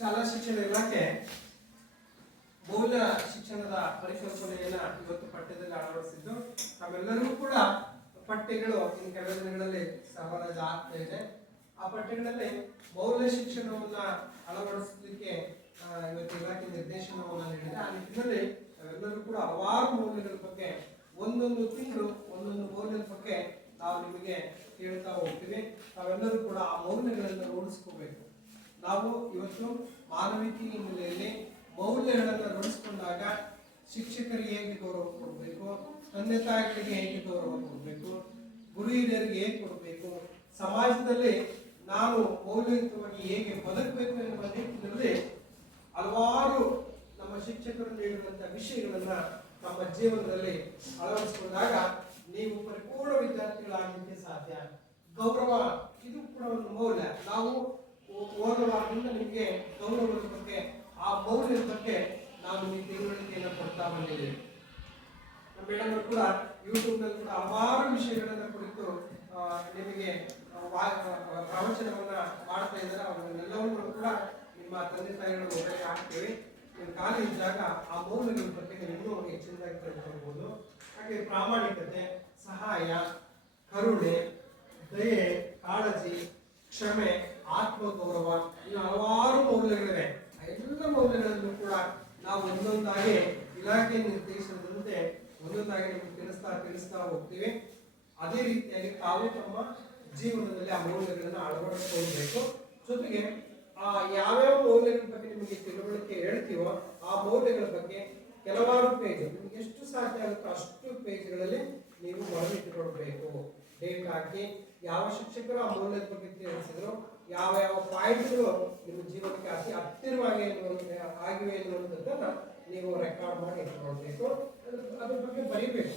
ಶಾಲಾ ಶಿಕ್ಷಣ ಇಲಾಖೆ ಮೌಲ್ಯ ಶಿಕ್ಷಣದ ಪರಿಕಲ್ಪನೆಯನ್ನ ಇವತ್ತು ಪಠ್ಯದಲ್ಲಿ ಅಳವಡಿಸಿದ್ದು ನಾವೆಲ್ಲರಿಗೂ ಕೂಡ ಪಠ್ಯಗಳು ಇನ್ನು ಕೆಲವು ದಿನಗಳಲ್ಲಿ ಸಮಾಜ ಆಗ್ತಾ ಇದೆ. ಆ ಪಠ್ಯಗಳಲ್ಲಿ ಮೌಲ್ಯ ಶಿಕ್ಷಣವನ್ನ ಅಳವಡಿಸಲಿಕ್ಕೆ ಇವತ್ತು ಇಲಾಖೆ ನಿರ್ದೇಶನವನ್ನ ನೀಡಿದೆ. ಆ ನಿಟ್ಟಿನಲ್ಲಿ ನಾವೆಲ್ಲರೂ ಕೂಡ ಹಲವಾರು ಮೌಲ್ಯಗಳ ಬಗ್ಗೆ ಒಂದೊಂದು ತಿಂಗಳು ಒಂದೊಂದು ಮೌಲ್ಯದ ಬಗ್ಗೆ ನಾವು ನಿಮಗೆ ಹೇಳ್ತಾ ಹೋಗ್ತೀವಿ. ನಾವೆಲ್ಲರೂ ಕೂಡ ಆ ಮೌಲ್ಯಗಳನ್ನು ರೂಢಿಸ್ಕೋಬೇಕು. ನಾವು ಇವತ್ತು ಮಾನವೀಯ ಹಿನ್ನೆಲೆಯಲ್ಲಿ ಮೌಲ್ಯಗಳನ್ನು ರೂಢಿಸಿಕೊಂಡಾಗ ಶಿಕ್ಷಕರಿಗೆ ಹೇಗೆ ಗೌರವ ಕೊಡಬೇಕು, ತಂದೆ ತಾಯಿಗಳಿಗೆ ಹೇಗೆ ಗೌರವ ಕೊಡಬೇಕು, ಗುರು ಹಿರಿಯರಿಗೆ ಹೇಗೆ ಕೊಡಬೇಕು, ಸಮಾಜದಲ್ಲಿ ನಾವು ಮೌಲ್ಯಯುತವಾಗಿ ಹೇಗೆ ಬದುಕಬೇಕು ಎನ್ನುವ ನಿಟ್ಟಿನಲ್ಲಿ ಹಲವಾರು ನಮ್ಮ ಶಿಕ್ಷಕರು ನೀಡಿರುವಂತಹ ವಿಷಯಗಳನ್ನ ನಮ್ಮ ಜೀವನದಲ್ಲಿ ಅಳವಡಿಸಿಕೊಂಡಾಗ ನೀವು ಪರಿಪೂರ್ಣ ವಿದ್ಯಾರ್ಥಿಗಳಾಗಲಿಕ್ಕೆ ಸಾಧ್ಯ. ಗೌರವ ಇದು ಕೂಡ ಒಂದು ಮೌಲ್ಯ. ನಾವು ಓದುವಾಗಲಿಂದ ನಿಮಗೆ ಗೌರವದ ಬಗ್ಗೆ, ಆ ಮೌಲ್ಯದ ಬಗ್ಗೆ ನಾವು ನಿಮಗೆ ತಿಳುವಳಿಕೆಯನ್ನು ಕೊಡ್ತಾ ಬಂದಿದ್ದೇವೆ. ನಮ್ಮ ಮೇಡಮ್ ಕೂಡ ಯೂಟ್ಯೂಬ್ ನಲ್ಲಿ ಕೂಡ ಹಲವಾರು ವಿಷಯಗಳನ್ನ ಕುರಿತು ನಿಮಗೆ ಪ್ರವಚನವನ್ನ ಮಾಡ್ತಾ ಇದ್ದಾರೆ. ಅವನ್ನೆಲ್ಲವನ್ನೂ ಕೂಡ ನಿಮ್ಮ ತಂದೆ ತಾಯಿಗಳ ಮೊಬೈಲ್ ಹಾಕ್ತೀವಿ. ನೀವು ಖಾಲಿ ಇದ್ದಾಗ ಆ ಮೌಲ್ಯಗಳ ಬಗ್ಗೆ ನೀವು ಇನ್ನೂ ಹೆಚ್ಚಿನದಾಗಿ ತಿಳ್ಕೊಳ್ಬಹುದು. ಹಾಗೆ ಪ್ರಾಮಾಣಿಕತೆ, ಸಹಾಯ, ಕರುಣೆ, ದಯೆ, ಕಾಳಜಿ, ಕ್ಷಮೆ, ಆತ್ಮಗೌರವ, ಇನ್ನು ಹಲವಾರು ಮೌಲ್ಯಗಳಿವೆ. ಎಲ್ಲ ಮೌಲ್ಯಗಳನ್ನು ಕೂಡ ನಾವು ಒಂದೊಂದಾಗಿ ಇಲಾಖೆ ನಿರ್ದೇಶನದಂತೆ ಒಂದೊಂದಾಗಿ ನಿಮಗೆ ತಿಳಿಸ್ತಾ ಹೋಗ್ತೀವಿ. ಅದೇ ರೀತಿಯಾಗಿ ತಾವು ತಮ್ಮ ಜೀವನದಲ್ಲಿ ಆ ಮೌಲ್ಯಗಳನ್ನು ಅಳವಡಿಸಿಕೊಳ್ಬೇಕು. ಜೊತೆಗೆ ಯಾವ್ಯಾವ ಮೌಲ್ಯಗಳ ಬಗ್ಗೆ ನಿಮಗೆ ತಿಳುವಳಿಕೆ ಹೇಳ್ತೀವೋ ಆ ಮೌಲ್ಯಗಳ ಬಗ್ಗೆ ಕೆಲವಾರು ಪೇಜ್, ನಿಮ್ಗೆ ಎಷ್ಟು ಸಾಧ್ಯ ಆಗುತ್ತೋ ಅಷ್ಟು ಪೇಜ್ಗಳಲ್ಲಿ ನೀವು ಬರೆದಿಟ್ಟುಕೊಳ್ಬೇಕು. ಡೇಟ್ ಹಾಕಿ ಯಾವ ಶಿಕ್ಷಕರು ಆ ಮೌಲ್ಯದ ಬಗ್ಗೆ ತಿಳಿಸಿದ್ರು, ಯಾವ ಯಾವ ಪಾಯಿಂಟ್ಗಳು ನಿಮ್ಮ ಜೀವನಕ್ಕೆ ಅತಿ ಹತ್ತಿರವಾಗಿ ಆಗಿವೆ ಎನ್ನುವಂಥದ್ದನ್ನ ನೀವು ರೆಕಾರ್ಡ್ ಮಾಡಿ ಇಟ್ಕೊಳ್ಬೇಕು. ಅದ್ರ ಬಗ್ಗೆ ಬರೀಬೇಕು.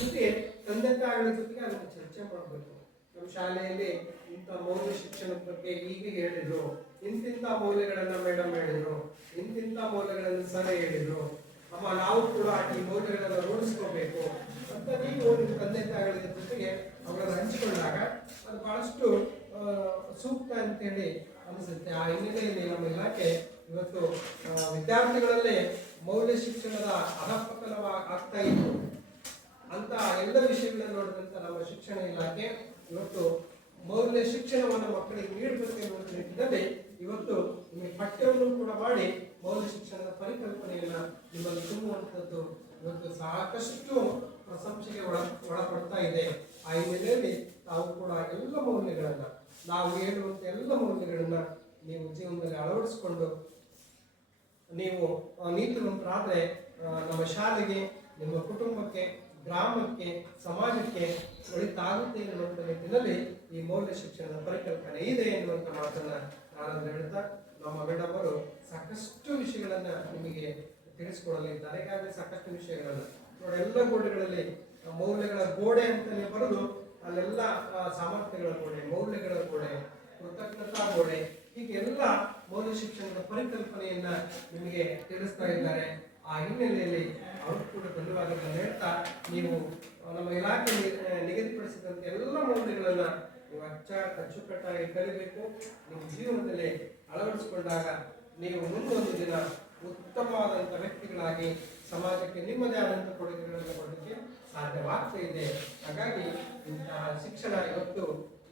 ಜೊತೆಗೆ ತಂದೆ ತಾಯಿಗಳ ಜೊತೆಗೆ ಅದನ್ನು ಚರ್ಚೆ ಮಾಡಬೇಕು. ನಮ್ಮ ಶಾಲೆಯಲ್ಲಿ ಇಂಥ ಮೌಲ್ಯ ಶಿಕ್ಷಣದ ಬಗ್ಗೆ ಹೀಗೆ ಹೇಳಿದ್ರು, ಇಂತಿಂಥ ಮೌಲ್ಯಗಳನ್ನ ಮೇಡಮ್ ಹೇಳಿದ್ರು, ಇಂತಿಂಥ ಮೌಲ್ಯಗಳನ್ನು ಸರ್ ಹೇಳಿದ್ರು, ಅಮ್ಮ ನಾವು ಕೂಡ ಈ ಮೌಲ್ಯಗಳನ್ನು ರೂಢಿಸ್ಕೋಬೇಕು ಅಂತ ನೀವು ನಿಮ್ಮ ತಂದೆ ತಾಯಿಗಳ ಜೊತೆಗೆ ಅವುಗಳನ್ನು ಹಂಚಿಕೊಂಡಾಗ ಅದು ಬಹಳಷ್ಟು ಸೂಕ್ತ ಅಂತೇಳಿ ಅನಿಸುತ್ತೆ. ಆ ಹಿನ್ನೆಲೆಯಲ್ಲಿ ನಮ್ಮ ಇಲಾಖೆ ಇವತ್ತು ವಿದ್ಯಾರ್ಥಿಗಳಲ್ಲಿ ಮೌಲ್ಯ ಶಿಕ್ಷಣದ ಅಧಪತನ ಆಗ್ತಾ ಇತ್ತು ಅಂತ ಎಲ್ಲ ವಿಷಯಗಳನ್ನು ನೋಡಿದಂತ ನಮ್ಮ ಶಿಕ್ಷಣ ಇಲಾಖೆ ಇವತ್ತು ಮೌಲ್ಯ ಶಿಕ್ಷಣವನ್ನು ಮಕ್ಕಳಿಗೆ ನೀಡಬೇಕು ಎನ್ನುವ ನಿಟ್ಟಿನಲ್ಲಿ ಇವತ್ತು ನಿಮಗೆ ಪಠ್ಯವನ್ನು ಕೂಡ ಮಾಡಿ ಮೌಲ್ಯ ಶಿಕ್ಷಣದ ಪರಿಕಲ್ಪನೆಯನ್ನ ನಿಮ್ಮಲ್ಲಿ ತುಂಬುವಂಥದ್ದು ಇವತ್ತು ಸಾಕಷ್ಟು ಪ್ರಶಂಸೆಗೆ ಒಳಪಡ್ತಾ ಇದೆ. ಆ ಹಿನ್ನೆಲೆಯಲ್ಲಿ ತಾವು ಕೂಡ ಎಲ್ಲ ಮೌಲ್ಯಗಳನ್ನ, ನಾವು ಹೇಳುವಂತ ಎಲ್ಲ ಮೌಲ್ಯಗಳನ್ನ ನೀವು ಜೀವನದಲ್ಲಿ ಅಳವಡಿಸಿಕೊಂಡು ನೀವು ನೀತಿವಂತರಾದ್ರೆ ನಮ್ಮ ಶಾಲೆಗೆ, ನಿಮ್ಮ ಕುಟುಂಬಕ್ಕೆ, ಗ್ರಾಮಕ್ಕೆ, ಸಮಾಜಕ್ಕೆ ಒಳಿತಾಗುತ್ತೆ ಎನ್ನುವಂಥ ನಿಟ್ಟಿನಲ್ಲಿ ಈ ಮೌಲ್ಯ ಶಿಕ್ಷಣದ ಪರಿಕಲ್ಪನೆ ಇದೆ ಎನ್ನುವಂಥ ಮಾತನ್ನ ನಾನು ಹೇಳ್ತಾ, ನಮ್ಮ ಮೇಡಮ್ ಅವರು ಸಾಕಷ್ಟು ವಿಷಯಗಳನ್ನ ನಿಮಗೆ ತಿಳಿಸ್ಕೊಡಲಿದ್ದಾರೆ. ಈಗಾಗಲೇ ಸಾಕಷ್ಟು ವಿಷಯಗಳನ್ನ ನೋಡಿ, ಎಲ್ಲ ಗೋಡೆಗಳಲ್ಲಿ ಮೌಲ್ಯಗಳ ಗೋಡೆ ಅಂತಲೇ ಬರೆದು ಅಲ್ಲೆಲ್ಲ ಸಾಮರ್ಥ್ಯಗಳ ಗೋಡೆ, ಮೌಲ್ಯಗಳ ಗೋಡೆ, ಕೃತಜ್ಞತಾ ಗೋಡೆ, ಹೀಗೆ ಎಲ್ಲ ಮೌಲ್ಯ ಶಿಕ್ಷಣದ ಪರಿಕಲ್ಪನೆಯನ್ನ ನಿಮಗೆ ತಿಳಿಸ್ತಾ ಇದ್ದಾರೆ. ಆ ಹಿನ್ನೆಲೆಯಲ್ಲಿ ಅವರು ಕೂಡ ಧನ್ಯವಾದಗಳನ್ನು ಹೇಳ್ತಾ, ನೀವು ನಮ್ಮ ಇಲಾಖೆ ನಿಗದಿಪಡಿಸಿದಂತ ಎಲ್ಲ ಮೌಲ್ಯಗಳನ್ನ ನೀವು ಅಚ್ಚುಕಟ್ಟಾಗಿ ಕಲಿಬೇಕು. ನಿಮ್ಮ ಜೀವನದಲ್ಲಿ ಅಳವಡಿಸಿಕೊಂಡಾಗ ನೀವು ಮುಂದೊಂದು ದಿನ ಉತ್ತಮವಾದಂಥ ವ್ಯಕ್ತಿಗಳಾಗಿ ಸಮಾಜಕ್ಕೆ ನಿಮ್ಮದೇ ಆದಂಥ ಕೊಡುಗೆಗಳನ್ನು ಕೊಡಲಿಕ್ಕೆ ಸಾಧ್ಯವಾಗ್ತಾ ಇದೆ. ಹಾಗಾಗಿ ಇಂತಹ ಶಿಕ್ಷಣ ಇವತ್ತು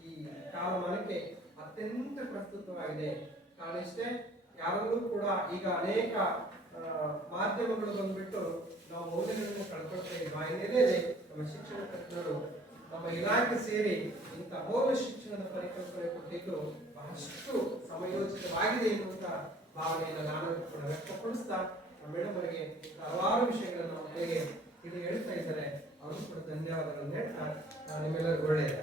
ಈ ಕಾಲಮಾನಕ್ಕೆ ಅತ್ಯಂತ ಪ್ರಸ್ತುತವಾಗಿದೆ. ಕಾರಣ ಇಷ್ಟೇ, ಯಾರಲ್ಲೂ ಕೂಡ ಈಗ ಅನೇಕ ಮಾಧ್ಯಮಗಳು ಬಂದ್ಬಿಟ್ಟು ನಾವು ಮೌಲ್ಯಗಳನ್ನು ಕಳ್ಕೊಳ್ತಾ ಇದ್ವಿ. ಆ ಹಿನ್ನೆಲೆಯಲ್ಲಿ ನಮ್ಮ ಶಿಕ್ಷಣ ತಜ್ಞರು ನಮ್ಮ ಇಲಾಖೆ ಸೇರಿ ಇಂಥ ಮೌಲ್ಯ ಶಿಕ್ಷಣದ ಪರಿಕಲ್ಪನೆ ಕೊಟ್ಟಿದ್ದು ಬಹಳಷ್ಟು ಸಮಯೋಚಿತವಾಗಿದೆ ಎನ್ನುವಂಥ ಭಾವನೆಯನ್ನು ನಾನು ಕೂಡ ವ್ಯಕ್ತಪಡಿಸ್ತಾ, ಮೇಡಮ್ ಅವರಿಗೆ ಹಲವಾರು ವಿಷಯಗಳನ್ನು ಹೇಗೆ ಇದು ಹೇಳ್ತಾ ಇದ್ದಾರೆ, ಅವರು ಕೂಡ ಧನ್ಯವಾದಗಳನ್ನು ಹೇಳ್ತಾ ನಿಮ್ಮೆಲ್ಲರಿಗೂ ಒಳ್ಳೆಯದ.